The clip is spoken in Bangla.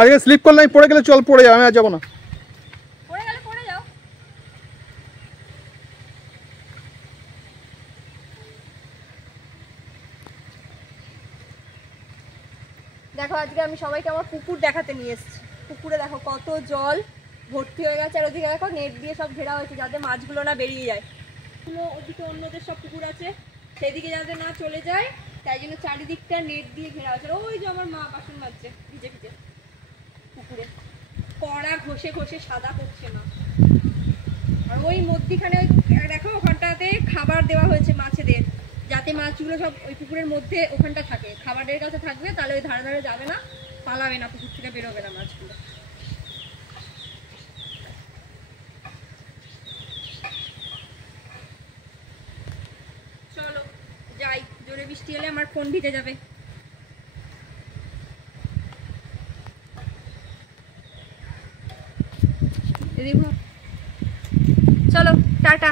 আজকে স্লিপ করলে আমি পড়ে গেলে চল, পড়ে যাও, আমি আর যাবো না। পড়ে গেলে পড়ে যাও। দেখো আজকে আমি সবাইকে আমার পুকুর দেখাতে নিয়ে এসেছি। পুকুরে দেখো কত জল ভর্তি হয়ে গেছে, আর ওদিকে দেখো নেট দিয়ে সব ঘেরা হয়েছে যাতে মাছগুলো না বেরিয়ে যায়। ওদিকে অন্যদের সব পুকুর আছে, সেদিকে যাতে না চলে যায়, তাই জন্য চারিদিকটা নেট দিয়ে ঘেরা হয়েছে। ওই যে আমার মা বাসন মাজছে ভিজে ভিজে পুকুরে, কড়া ঘষে ঘষে সাদা করছে না। আর ওই মধ্যিখানে ওই দেখো ওখানটাতে খাবার দেওয়া হয়েছে মাছেদের, যাতে মাছগুলো সব ওই পুকুরের মধ্যে ওখানটা থাকে, খাবারের কাছে থাকবে, তাহলে ওই ধারে ধারে যাবে না, পালাবে না, পুকুর থেকে বেরোবে না মাছগুলো। চলো যাই, জোরে বৃষ্টি এলে আমার ফোন ভিজে যাবে। চলো টাটা।